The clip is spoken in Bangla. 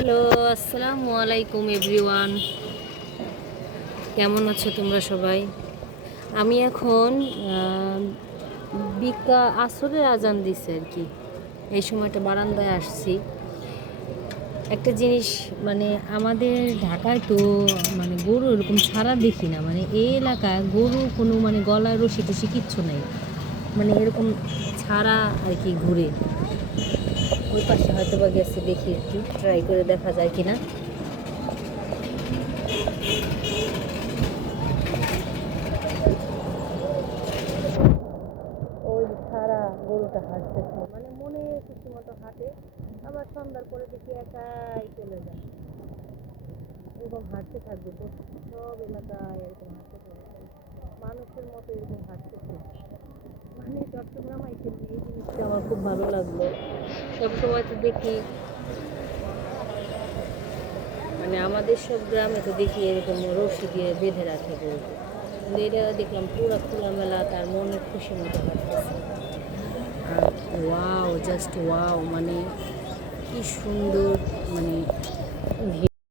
হ্যালো, আসসালামু আলাইকুম এভরিওয়ান। কেমন আছো তোমরা সবাই? আমি এখন আসরের আজান দিছে আর কি। এই সময়টা বারান্দায় আসছি। একটা জিনিস, মানে আমাদের ঢাকায় তো মানে গরু এরকম ছাড়া দেখি না। মানে এই এলাকায় গরু কোনো মানে গলায় রশি টসি কিচ্ছু নেই, মানে এরকম ছাড়া আর কি ঘুরে। ওই পাশে হয়তো বা গেছে, দেখি একটু ট্রাই করে দেখা যায় কিনা। ওই সারা গরুটা হাঁটতেছে, মানে মনে খুশি মতো হাঁটে, আবার সন্ধ্যার পরে দেখি একাই চলে যায়। এরকম হাঁটতে থাকবে তো, সব এলাকায় এরকম হাঁটতে থাকবে, মানুষের মতো এরকম হাঁটতেছে। মানে চট্টগ্রাম আইসে এই জিনিসটা আমার খুব ভালো লাগলো। সবসময় তো দেখি, মানে আমাদের সব গ্রামে তো দেখি এরকম রশি দিয়ে বেঁধে রাখে গরুকে, কিন্তু এটা দেখলাম পুরো খোলামেলা, তার মনের খুশি মতো হাঁটতেছে। আর ওয়াও, জাস্ট ওয়াও, মানে কি সুন্দর, মানে